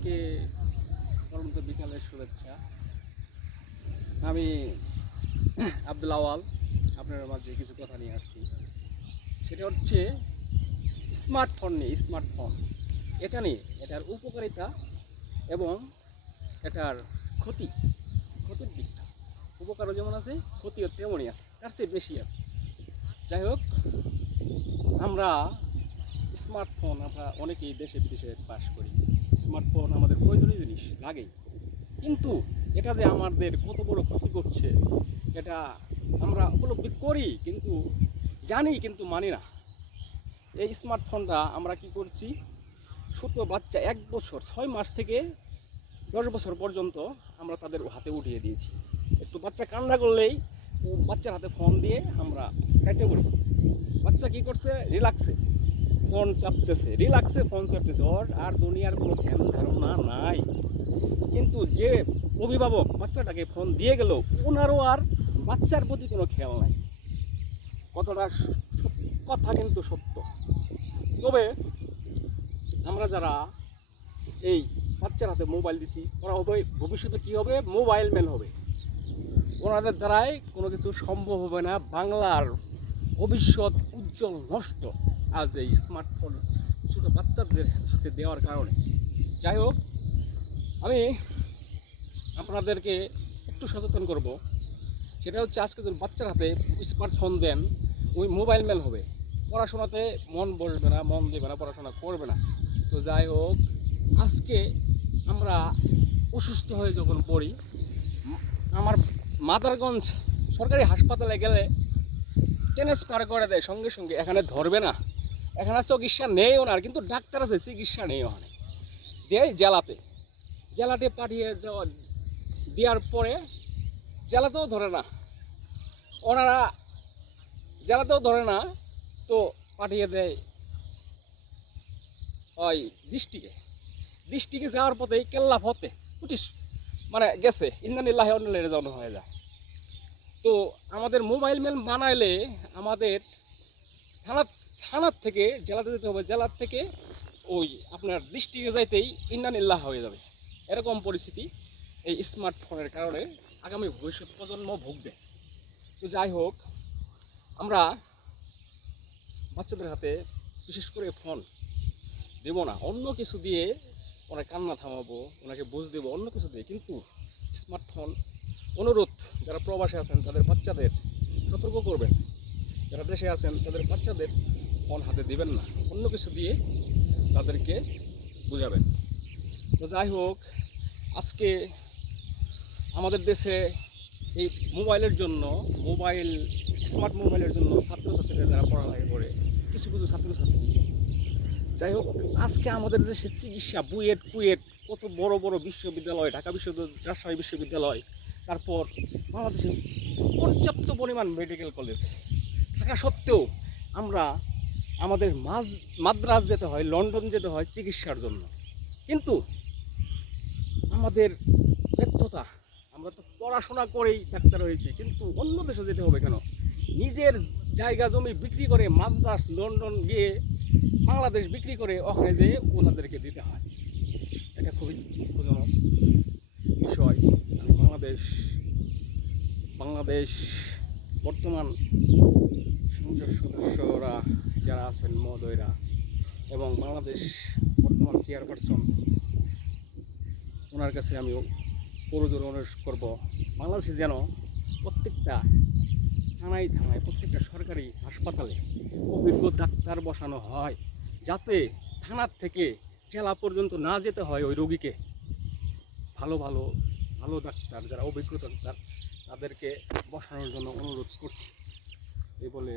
সবাইকে পরন্ত বিকালের শুভেচ্ছা। আমি আব্দুল আওয়াল আপনার মাঝে কিছু কথা নিয়ে আসছি। সেটা হচ্ছে স্মার্টফোন এটা নিয়ে এটার উপকারিতা এবং এটার ক্ষতির দিকটা। উপকারও যেমন আছে, ক্ষতিও তেমনই আছে, তার চেয়ে বেশি আছে। যাই হোক, আমরা অনেকেই দেশে বিদেশে বাস করি। স্মার্টফোন আমাদের প্রয়োজনীয় জিনিস, লাগেই। কিন্তু এটা যে আমাদের কত বড় ক্ষতি করছে এটা আমরা উপলব্ধি করি, কিন্তু জানি, কিন্তু মানি না। এই স্মার্টফোনটা আমরা কি করছি, ছোট বাচ্চা 1 বছর 6 মাস থেকে 10 বছর পর্যন্ত আমরা তাদের হাতে উঠিয়ে দিয়েছি। একটু বাচ্চা কান্না করলেই বাচ্চার হাতে ফোন দিয়ে আমরা কেটে পড়ি। বাচ্চা কি করছে, রিল্যাক্সে ফোন চাপতেছে, ওর আর দুনিয়ার কোনো ধ্যান ধারণা নাই। কিন্তু যে অভিভাবক বাচ্চাটাকে ফোন দিয়ে গেল, ওনারও আর বাচ্চার প্রতি কোনো খেয়াল নাই। কথা কিন্তু সত্য। তবে আমরা যারা এই বাচ্চার হাতে মোবাইল দিচ্ছি, ওরা ভবিষ্যতে কী হবে, মোবাইল ম্যান হবে। ওনাদের দ্বারাই কোনো কিছু সম্ভব হবে না। বাংলার ভবিষ্যৎ উজ্জ্বল নষ্ট আজ এই স্মার্টফোন ছোটো বাচ্চাদের হাতে দেওয়ার কারণে। যাই হোক, আমি আপনাদেরকে একটু সচেতন করব। সেটা হচ্ছে, আজকে যদি বাচ্চার হাতে স্মার্টফোন দেন, ওই মোবাইল ম্যান হবে, পড়াশোনাতে মন বসবে না, মন দেবে না, পড়াশোনা করবে না। তো যাই হোক, আজকে আমরা অসুস্থ হয়ে যখন পড়ি, আমার মাদারগঞ্জ সরকারি হাসপাতালে গেলে ট্রান্সফার করে দেয় সঙ্গে সঙ্গে। এখানে ধরবে না, এখানে চিকিৎসা নেই ওনার, কিন্তু ডাক্তার আছে, চিকিৎসা নেই ওখানে। দেয় জেলাতে পাঠিয়ে দেওয়ার পরে জেলাতেও ধরে না, ওনারা জেলাতেও ধরে না, তো পাঠিয়ে দেয় ওই ডিস্ট্রিক্টে যাওয়ার পথে কেল্লা ফতে ফুটিস গেছে, ইন্নানিল্লাহি ওয়া ইন্না ইলাইহি রাজিউন হয়ে যায়। তো আমাদের মোবাইল ম্যান বানাইলে আমাদের থানার থেকে জেলাতে যেতে হবে, জেলার থেকে ওই আপনার ডিস্ট্রিক্টে যাইতেই ইন্নানিল্লাহ হয়ে যাবে। এরকম পরিস্থিতি এই স্মার্টফোনের কারণে আগামী ভবিষ্যৎ প্রজন্ম ভুগবে। তো যাই হোক, আমরা বাচ্চাদের হাতে বিশেষ করে ফোন দেব না, অন্য কিছু দিয়ে ওনাকে কান্না থামাবো, ওনাকে বুঝ দেবো অন্য কিছু দিয়ে। কিন্তু স্মার্টফোন, অনুরোধ, যারা প্রবাসে আছেন তাদের বাচ্চাদের সতর্ক করবেন, যারা দেশে আছেন তাদের বাচ্চাদের ফোন হাতে দিবেন না, অন্য কিছু দিয়ে তাদেরকে বুঝাবেন। তো যাই হোক, আজকে আমাদের দেশে এই স্মার্ট মোবাইলের জন্য ছাত্রছাত্রীরা যারা পড়ালেখা করে, কিছু ছাত্রছাত্রী, যাই হোক, আজকে আমাদের দেশে চিকিৎসা, কুয়েট কত বড় বড় বিশ্ববিদ্যালয়, ঢাকা বিশ্ববিদ্যালয়, রাজশাহী বিশ্ববিদ্যালয়, তারপর বাংলাদেশে পর্যাপ্ত পরিমাণ মেডিকেল কলেজ থাকা সত্ত্বেও আমরা আমাদের মাদ্রাজ যেতে হয়, লন্ডন যেতে হয় চিকিৎসার জন্য। কিন্তু আমাদের ব্যর্থতা, আমরা তো পড়াশোনা করেই ডাক্তার হয়েছি, কিন্তু অন্য দেশে যেতে হবে কেন? নিজের জায়গা জমি বিক্রি করে মাদ্রাজ লন্ডন গিয়ে বাংলাদেশ বিক্রি করে ওখানে যেয়ে ওনাদেরকে দিতে হয়। এটা খুবই দুঃখজনক বিষয়। আমি বাংলাদেশ বর্তমান সংসদ সদস্যরা যারা আছেন মহোদয়রা, এবং বাংলাদেশ বর্তমান চেয়ারপারসন, ওনার কাছে আমি করজোড়ে অনুরোধ করব, বাংলাদেশে যেন প্রত্যেকটা থানায় প্রত্যেকটা সরকারি হাসপাতালে অভিজ্ঞ ডাক্তার বসানো হয়, যাতে থানার থেকে জেলা পর্যন্ত না যেতে হয় ওই রোগীকে। ভালো ডাক্তার, যারা অভিজ্ঞ ডাক্তার, তাদেরকে বসানোর জন্য অনুরোধ করছি। এই বলে